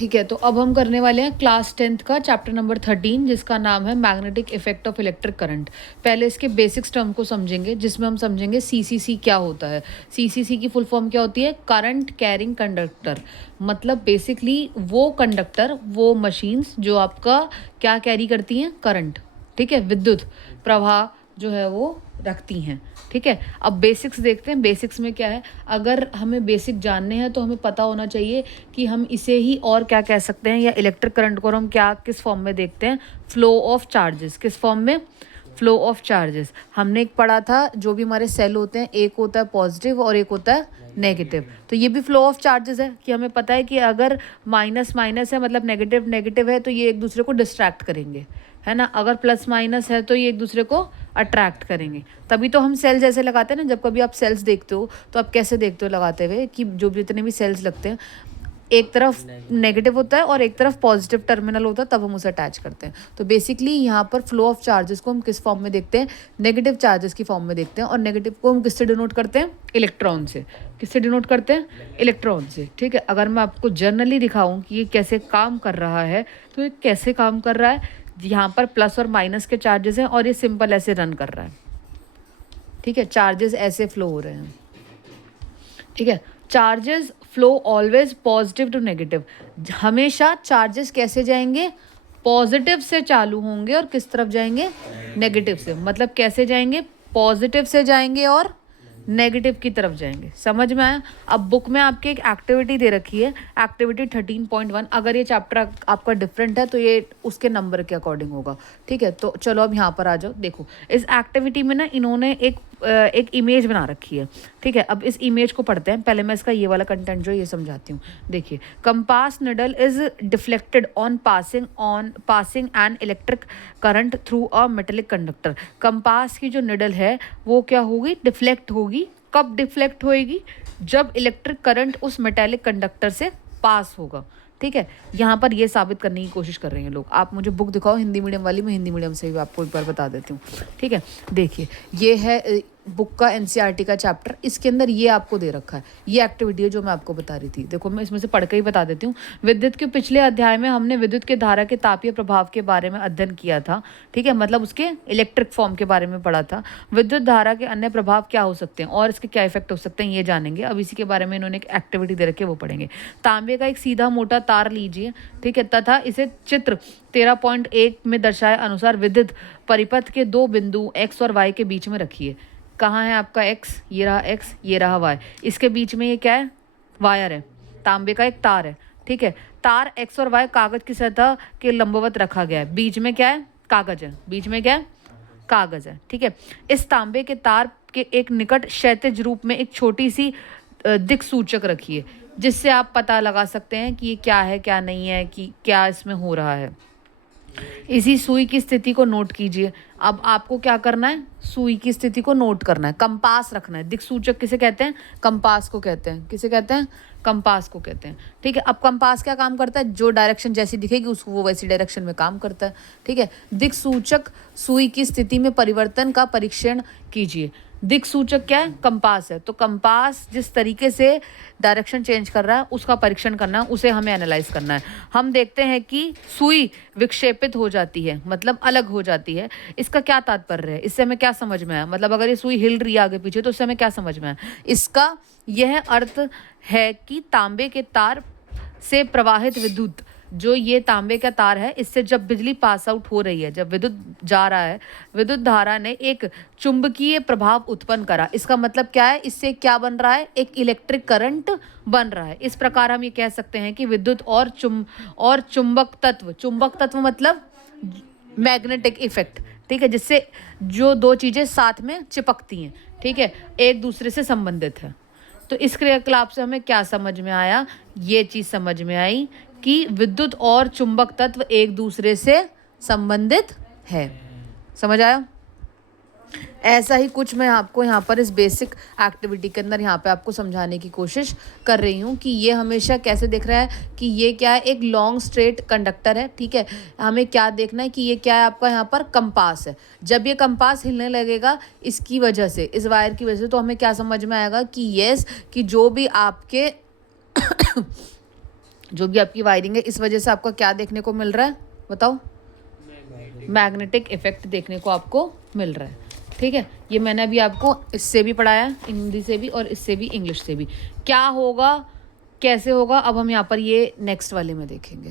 ठीक है, तो अब हम करने वाले हैं क्लास 10th का चैप्टर नंबर 13 जिसका नाम है magnetic effect of electric current. पहले इसके बेसिक्स टर्म को समझेंगे जिसमें हम समझेंगे सीसीसी क्या होता है। सीसीसी की फुल फॉर्म क्या होती है? Current carrying conductor. मतलब बेसिकली वो कंडक्टर, वो मशीन्स जो आपका क्या कैरी करती हैं? करंट। ठीक है, विद्युत प्रवाह जो है वो रखती हैं। ठीक है, अब बेसिक्स देखते हैं। बेसिक्स में क्या है? अगर हमें बेसिक जानने हैं तो हमें पता होना चाहिए कि हम इसे ही और क्या कह सकते हैं, या इलेक्ट्रिक करंट को हम क्या किस फॉर्म में देखते हैं? Flow of charges. किस फॉर्म में? Flow of charges. हमने एक पढ़ा था, जो भी हमारे सेल होते हैं, एक होता है पॉजिटिव और एक होता है नेगेटिव। तो ये भी फ्लो ऑफ चार्जेस है कि हमें पता है कि अगर माइनस माइनस है मतलब नेगेटिव नेगेटिव है तो ये एक दूसरे को डिस्ट्रैक्ट करेंगे, है ना। अगर प्लस माइनस है तो ये एक दूसरे को अट्रैक्ट करेंगे। तभी तो हम सेल जैसे लगाते हैं ना। जब कभी आप सेल्स देखते हो तो आप कैसे देखते हो लगाते हुए कि जो भी जितने भी सेल्स लगते हैं, एक तरफ नेगेटिव होता है और एक तरफ पॉजिटिव टर्मिनल होता है, तब हम उसे अटैच करते हैं। तो बेसिकली यहाँ पर फ्लो ऑफ चार्जेस को हम किस फॉर्म में देखते हैं? नेगेटिव चार्जेस की फॉर्म में देखते हैं। और नेगेटिव को हम किससे डिनोट करते हैं? इलेक्ट्रॉन से। किससे डिनोट करते हैं? इलेक्ट्रॉन से। ठीक है, अगर मैं आपको जर्नली दिखाऊं कि ये कैसे काम कर रहा है, तो ये कैसे काम कर रहा है? यहाँ पर प्लस और माइनस के चार्जेस हैं और ये सिंपल ऐसे रन कर रहा है। ठीक है, चार्जेस ऐसे फ्लो हो रहे हैं। ठीक है, charges flow always positive to negative. हमेशा चार्जेस कैसे जाएंगे? पॉजिटिव से चालू होंगे और किस तरफ जाएंगे? नेगेटिव से। मतलब कैसे जाएंगे? पॉजिटिव से जाएंगे और नेगेटिव की तरफ जाएंगे। समझ में आया? अब बुक में आपकी एक एक्टिविटी दे रखी है, एक्टिविटी 13.1। अगर ये चैप्टर आपका डिफरेंट है तो ये उसके नंबर के अकॉर्डिंग होगा। ठीक है, तो चलो अब यहाँ पर आ जाओ। देखो, इस एक्टिविटी में ना इन्होंने एक इमेज बना रखी है। ठीक है, अब इस इमेज को पढ़ते हैं। पहले मैं इसका ये वाला कंटेंट जो है ये समझाती हूँ। देखिए, compass needle is deflected on passing an electric current through a metallic conductor. Compass की जो निडल है वो क्या होगी? डिफ्लेक्ट होगी। कब डिफ्लेक्ट होएगी? जब इलेक्ट्रिक करंट उस मेटेलिक कंडक्टर से पास होगा। ठीक है, यहाँ पर ये साबित करने की कोशिश कर रहे हैं लोग। आप मुझे बुक दिखाओ हिंदी मीडियम वाली, मैं हिंदी मीडियम से भी आपको एक बार बता देती हूँ। ठीक है, देखिए ये है बुक का एनसीईआरटी का चैप्टर। इसके अंदर ये आपको दे रखा है, ये एक्टिविटी है जो मैं आपको बता रही थी। देखो, मैं इसमें से पढ़ के ही बता देती हूँ। विद्युत के पिछले अध्याय में हमने विद्युत के धारा के तापीय प्रभाव के बारे में अध्ययन किया था। ठीक है, मतलब उसके इलेक्ट्रिक फॉर्म के बारे में पढ़ा था। विद्युत धारा के अन्य प्रभाव क्या हो सकते हैं और इसके क्या इफेक्ट हो सकते हैं ये जानेंगे। अब इसी के बारे में इन्होंने एक एक्टिविटी दे रखी है, वो पढ़ेंगे। तांबे का एक सीधा मोटा तार लीजिए, ठीक है, तथा इसे चित्र 13.1 में दर्शाए अनुसार विद्युत परिपथ के दो बिंदु x और y के बीच में रखिए। कहाँ है आपका x? ये रहा x, ये रहा y। इसके बीच में ये क्या है? वायर है, तांबे का एक तार है। ठीक है, तार x और y कागज की सतह के लंबवत रखा गया है। बीच में क्या है? कागज है। बीच में क्या है? कागज है। ठीक है, इस तांबे के तार के एक निकट क्षैतिज रूप में एक छोटी सी दिक् सूचक रखिए, जिससे आप पता लगा सकते हैं कि ये क्या है क्या नहीं है, कि क्या इसमें हो रहा है। इसी सुई की स्थिति को नोट कीजिए। अब आपको क्या करना है? सुई की स्थिति को नोट करना है, कंपास रखना है। दिक्सूचक किसे कहते हैं? कंपास को कहते हैं। किसे कहते हैं? कंपास को कहते हैं। ठीक है, अब कंपास क्या काम करता है? जो डायरेक्शन जैसी दिखेगी उसको वो वैसी डायरेक्शन में काम करता है। ठीक है, दिक्सूचक सुई की स्थिति में परिवर्तन का परीक्षण कीजिए। दिक्सूचक क्या है? कंपास है। तो कंपास जिस तरीके से डायरेक्शन चेंज कर रहा है उसका परीक्षण करना है, उसे हमें एनालाइज करना है। हम देखते हैं कि सुई विक्षेपित हो जाती है, मतलब अलग हो जाती है। इसका क्या तात्पर्य है? इससे हमें क्या समझ में आया? मतलब अगर ये सुई हिल रही है आगे पीछे तो उससे हमें क्या समझ में आया? इसका यह अर्थ है कि तांबे के तार से प्रवाहित विद्युत, जो ये तांबे का तार है, इससे जब बिजली पास आउट हो रही है, जब विद्युत जा रहा है, विद्युत धारा ने एक चुंबकीय प्रभाव उत्पन्न करा। इसका मतलब क्या है? इससे क्या बन रहा है? एक इलेक्ट्रिक करंट बन रहा है। इस प्रकार हम ये कह सकते हैं कि विद्युत और चुंबक तत्व मतलब मैग्नेटिक इफेक्ट। ठीक है, जिससे जो दो चीजें साथ में चिपकती हैं, ठीक है, एक दूसरे से संबंधित है। तो इस क्रियाकलाप से हमें क्या समझ में आया? ये चीज समझ में आई कि विद्युत और चुंबक तत्व एक दूसरे से संबंधित है। समझ आया? ऐसा ही कुछ मैं आपको यहाँ पर इस बेसिक एक्टिविटी के अंदर यहाँ पे आपको समझाने की कोशिश कर रही हूँ कि ये हमेशा कैसे दिख रहा है कि ये क्या है? एक लॉन्ग स्ट्रेट कंडक्टर है। ठीक है, हमें क्या देखना है कि ये क्या है? आपका यहाँ पर कंपास है। जब ये कंपास हिलने लगेगा इसकी वजह से, इस वायर की वजह से, तो हमें क्या समझ में आएगा कि यस, कि जो भी आपके जो भी आपकी वायरिंग है, इस वजह से आपका क्या देखने को मिल रहा है, बताओ? मैग्नेटिक इफेक्ट देखने को आपको मिल रहा है। ठीक है, ये मैंने अभी आपको इससे भी पढ़ाया, हिंदी से भी और इससे भी, इंग्लिश से भी। क्या होगा, कैसे होगा, अब हम यहाँ पर ये नेक्स्ट वाले में देखेंगे।